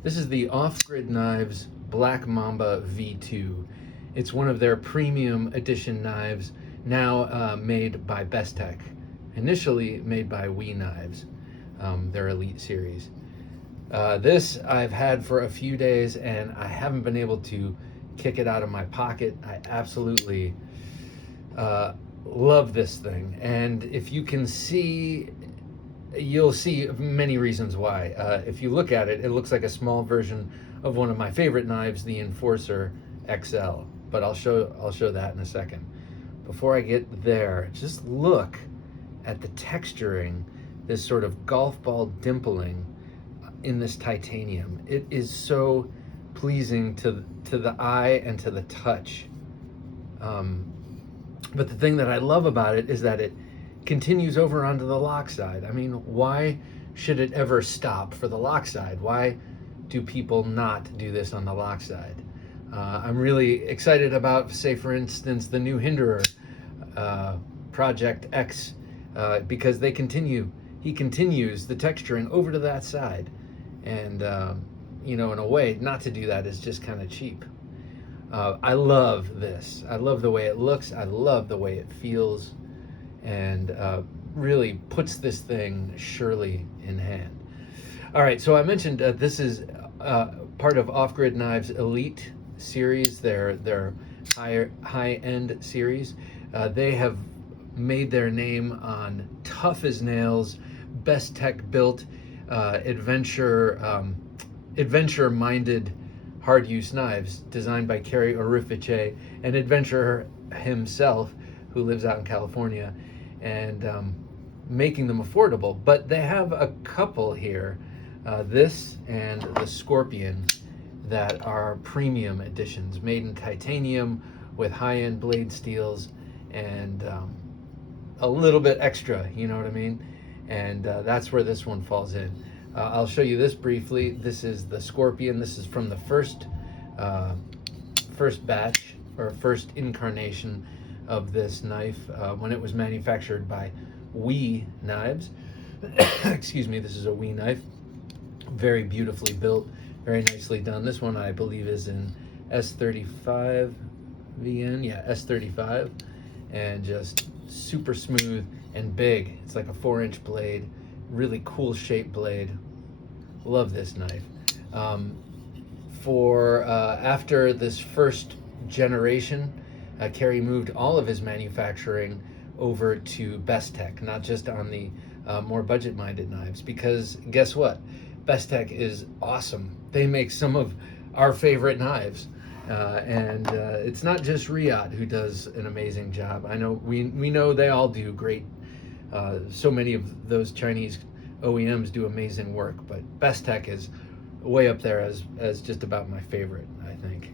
This is the Off-Grid Knives Black Mamba V2. It's one of their premium edition knives, now made by Bestech. Initially made by We Knives, their Elite series. This I've had for a few days and I haven't been able to kick it out of my pocket. I absolutely love this thing. And if you can see, you'll see many reasons why. If you look at it, it looks like a small version of one of my favorite knives, the Enforcer XL. But I'll show that in a second. Before I get there, just look at the texturing, this sort of golf ball dimpling in this titanium. It is so pleasing to the eye and to the touch. But the thing that I love about it is that it continues over onto the lock side. I mean, why should it ever stop for the lock side? Why do people not do this on the lock side? I'm really excited about, say for instance, the new Hinderer Project X, because he continues the texturing over to that side. And, you know, in a way, not to do that is just kind of cheap. I love this. I love the way it looks. I love the way it feels, and really puts this thing surely in hand. All right, so I mentioned this is part of Off-Grid Knives Elite series, their high-end series. They have made their name on tough as nails, Bestech built, adventure-minded hard-use knives designed by Kerry Orifice, an adventurer himself who lives out in California, and making them affordable. But they have a couple here, this and the Scorpion, that are premium editions, made in titanium with high-end blade steels and a little bit extra, you know what I mean? And that's where this one falls in. I'll show you this briefly. This is the Scorpion. This is from the first batch, or first incarnation of this knife, when it was manufactured by We Knives. Excuse me, this is a We knife. Very beautifully built, very nicely done. This one I believe is in S35 VN, yeah, S35, and just super smooth and big. It's like a 4-inch blade, really cool shaped blade. Love this knife. After this first generation, Kerry moved all of his manufacturing over to Bestech, not just on the more budget-minded knives, because guess what? Bestech is awesome. They make some of our favorite knives. And it's not just Riyadh who does an amazing job. I know we know they all do great. So many of those Chinese OEMs do amazing work, but Bestech is way up there as just about my favorite, I think.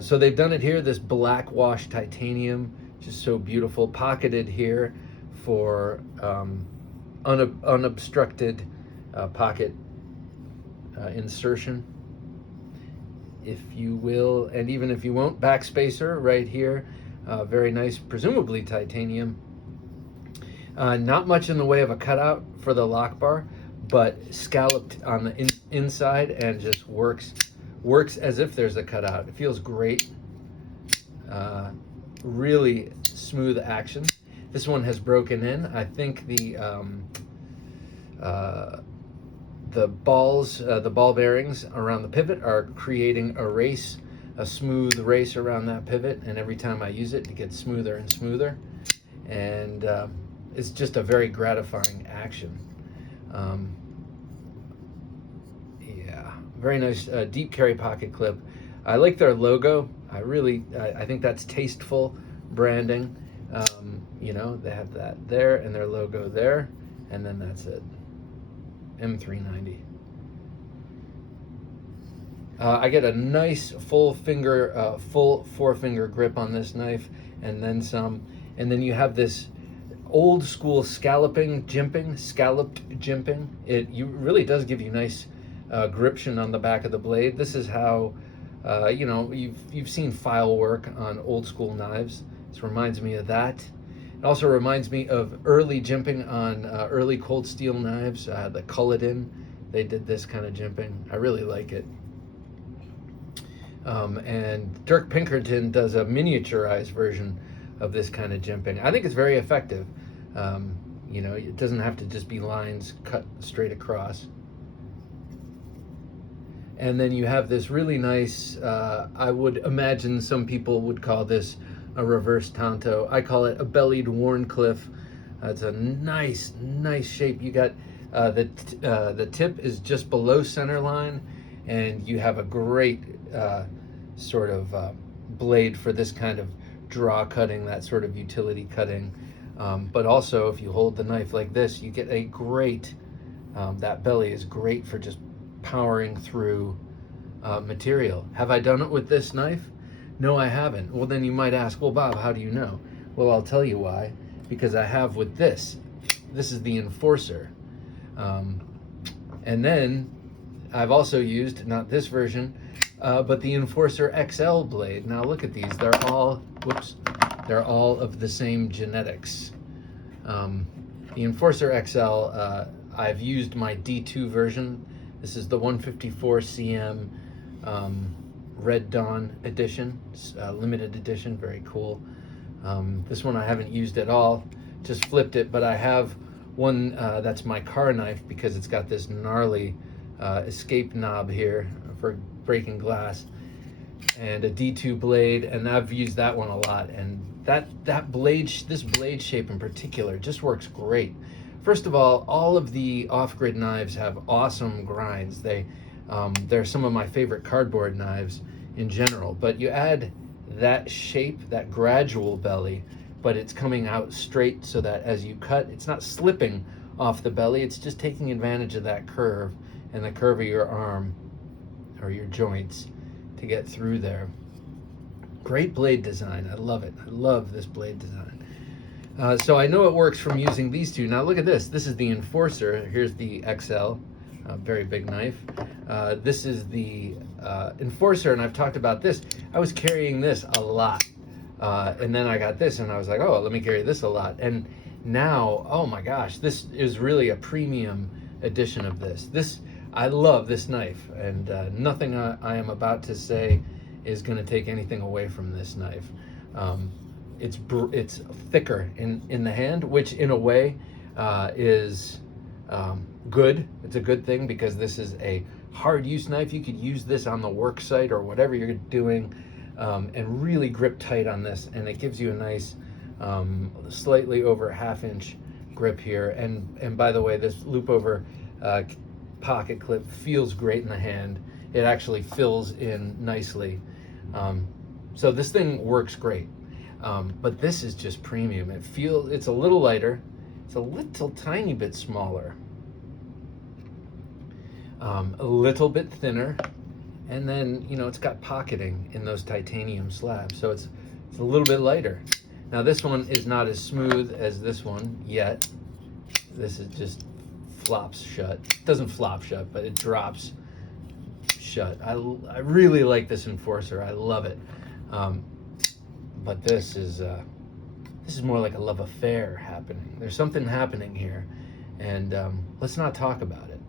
So they've done it here, this black wash titanium, just so beautiful, pocketed here for unobstructed pocket insertion, if you will, and even if you won't, backspacer right here, very nice, presumably titanium. Not much in the way of a cutout for the lock bar, but scalloped on the inside and just works as if there's a cutout. It feels great. Really smooth action. This one has broken in. I think the ball bearings around the pivot are creating a smooth race around that pivot, and every time I use it, it gets smoother and smoother, and it's just a very gratifying action. Yeah, very nice deep carry pocket clip. I like their logo. I think that's tasteful branding. You know, they have that there and their logo there, and then that's it. M390. I get a nice full four-finger grip on this knife, and then some. And then you have this old school scalloped jimping. It really does give you nice gription on the back of the blade. This is how, you know, you've seen file work on old school knives. This reminds me of that. It also reminds me of early jimping on early cold steel knives, the Culloden they did this kind of jimping. I really like it. And Dirk Pinkerton does a miniaturized version of this kind of jimping. I think it's very effective. You know, it doesn't have to just be lines cut straight across. And then you have this really nice, I would imagine some people would call this a reverse tanto. I call it a bellied Wharncliffe. It's a nice shape. You got the tip is just below center line, and you have a great sort of blade for this kind of draw cutting, that sort of utility cutting. But also, if you hold the knife like this, you get a great, that belly is great for just powering through material. Have I done it with this knife? No, I haven't. Well, then you might ask, well, Bob, how do you know? Well, I'll tell you why. Because I have with this. This is the Enforcer. And then I've also used, not this version, but the Enforcer XL blade. Now look at these. They're all, they're all of the same genetics. The Enforcer XL, I've used my D2 version. This is the 154 cm Red Dawn edition, limited edition, very cool. This one I haven't used at all, just flipped it, but I have one that's my car knife because it's got this gnarly escape knob here for breaking glass, and a D2 blade, and I've used that one a lot, and that blade, this blade shape in particular, just works great. First of all of the off-grid knives have awesome grinds. They're some of my favorite cardboard knives in general, but you add that shape, that gradual belly, but it's coming out straight so that as you cut, it's not slipping off the belly, it's just taking advantage of that curve and the curve of your arm or your joints to get through there. Great blade design. I love it. I love this blade design. So I know it works from using these two. Now look at this. This is the Enforcer. Here's the XL, very big knife. This is the Enforcer, and I've talked about this. I was carrying this a lot. And then I got this, and I was like, oh, let me carry this a lot. And now, oh my gosh, this is really a premium edition of this. I love this knife, and nothing I am about to say is going to take anything away from this knife. It's thicker in the hand, which in a way is good. It's a good thing because this is a hard use knife. You could use this on the work site or whatever you're doing, and really grip tight on this, and it gives you a nice slightly over ½ inch grip here. And by the way, this loop over pocket clip feels great in the hand. It actually fills in nicely. So this thing works great. But this is just premium. It's a little lighter. It's a little tiny bit smaller. A little bit thinner. And then, you know, it's got pocketing in those titanium slabs. So it's a little bit lighter. Now this one is not as smooth as this one yet. This is just flops shut. It doesn't flop shut, but it drops shut. I really like this Enforcer. I love it. But this is more like a love affair happening. There's something happening here, and let's not talk about it.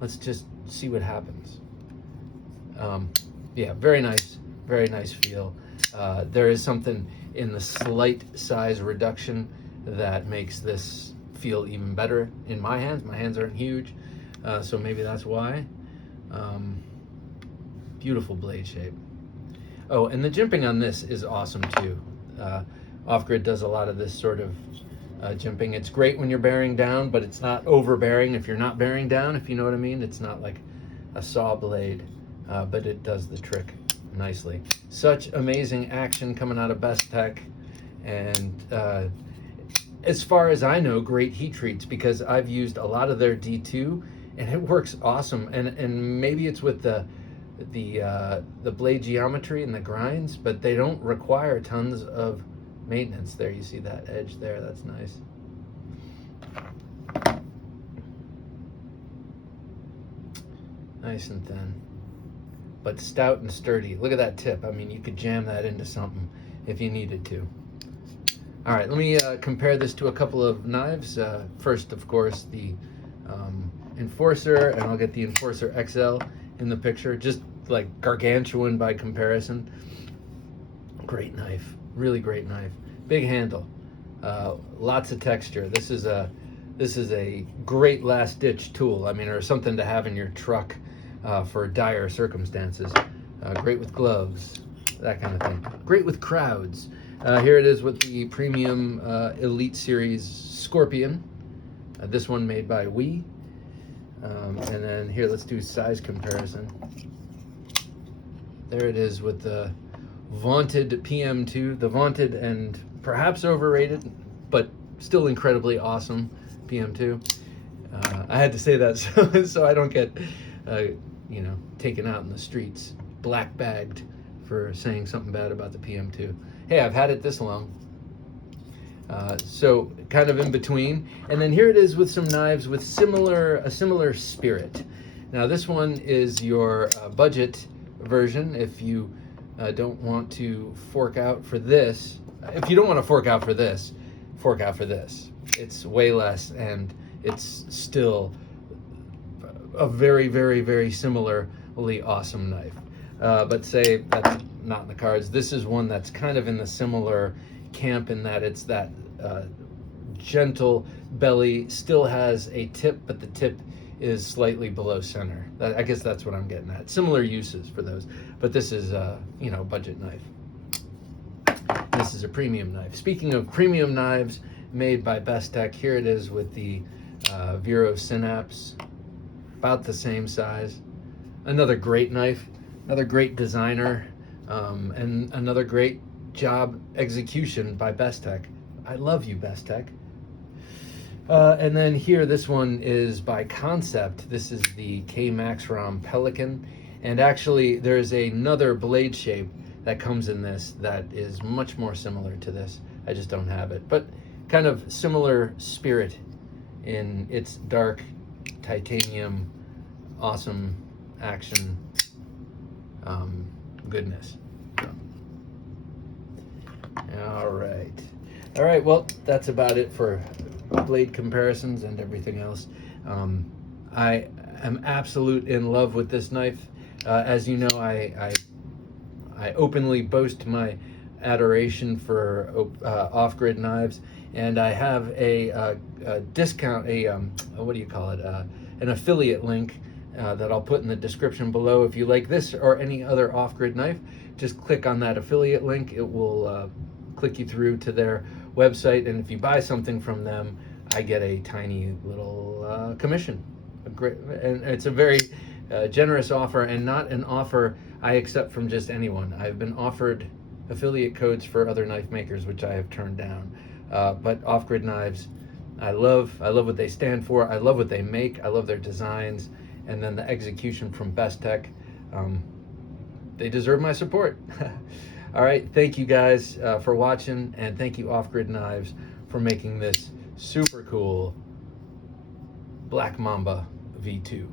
Let's just see what happens. Yeah, very nice feel. There is something in the slight size reduction that makes this feel even better in my hands. My hands aren't huge, so maybe that's why. Beautiful blade shape. Oh, and the jimping on this is awesome too. Off-grid does a lot of this sort of jimping. It's great when you're bearing down, but it's not overbearing if you're not bearing down, if you know what I mean. It's not like a saw blade, but it does the trick nicely. Such amazing action coming out of Best Tech, and as far as I know, great heat treats, because I've used a lot of their D2 and it works awesome. And maybe it's with the blade geometry and the grinds, but they don't require tons of maintenance. There, you see that edge there, that's nice. Nice and thin, but stout and sturdy. Look at that tip. I mean, you could jam that into something if you needed to. All right, let me compare this to a couple of knives. First, of course, the Enforcer, and I'll get the Enforcer XL in the picture, just like gargantuan by comparison. Great knife, really great knife. Big handle, lots of texture. This is a great last ditch tool. I mean, or something to have in your truck for dire circumstances. Great with gloves, that kind of thing. Great with crowds. Here it is with the premium Elite Series Scorpion. This one made by We. And then here, let's do size comparison. There it is with the vaunted PM2, the vaunted and perhaps overrated, but still incredibly awesome PM2. I had to say that so I don't get, taken out in the streets, black bagged for saying something bad about the PM2. Hey, I've had it this long. So kind of in between. And then here it is with some knives with a similar spirit. Now this one is your budget version. If you don't want to fork out for this, if you don't want to fork out for this, fork out for this. It's way less, and it's still a very, very, very similarly awesome knife. But say that's not in the cards. This is one that's kind of in the similar camp in that it's that gentle belly, still has a tip, but the tip is slightly below center. I guess that's what I'm getting at. Similar uses for those, but this is budget knife. This is a premium knife. Speaking of premium knives made by Bestech, here it is with the Vero Synapse, about the same size. Another great knife, another great designer, and another great job execution by Bestech. I love you, Bestech. And then here, this one is by Concept. This is the K Maxrom Pelican. And actually, there's another blade shape that comes in this that is much more similar to this. I just don't have it. But kind of similar spirit in its dark titanium, awesome action goodness. All right, well, that's about it for blade comparisons and everything else. I am absolute in love with this knife. As you know, I openly boast my adoration for off-grid knives, and I have a discount, what do you call it, an affiliate link that I'll put in the description below. If you like this or any other off-grid knife, just click on that affiliate link. It will click you through to their website, and if you buy something from them, I get a tiny little commission. And it's a very generous offer, and not an offer I accept from just anyone. I've been offered affiliate codes for other knife makers, which I have turned down. But off-grid knives, I love what they stand for. I love what they make. I love their designs, and then the execution from Bestech. They deserve my support. All right, thank you guys for watching, and thank you Off-Grid Knives for making this super cool Black Mamba V2.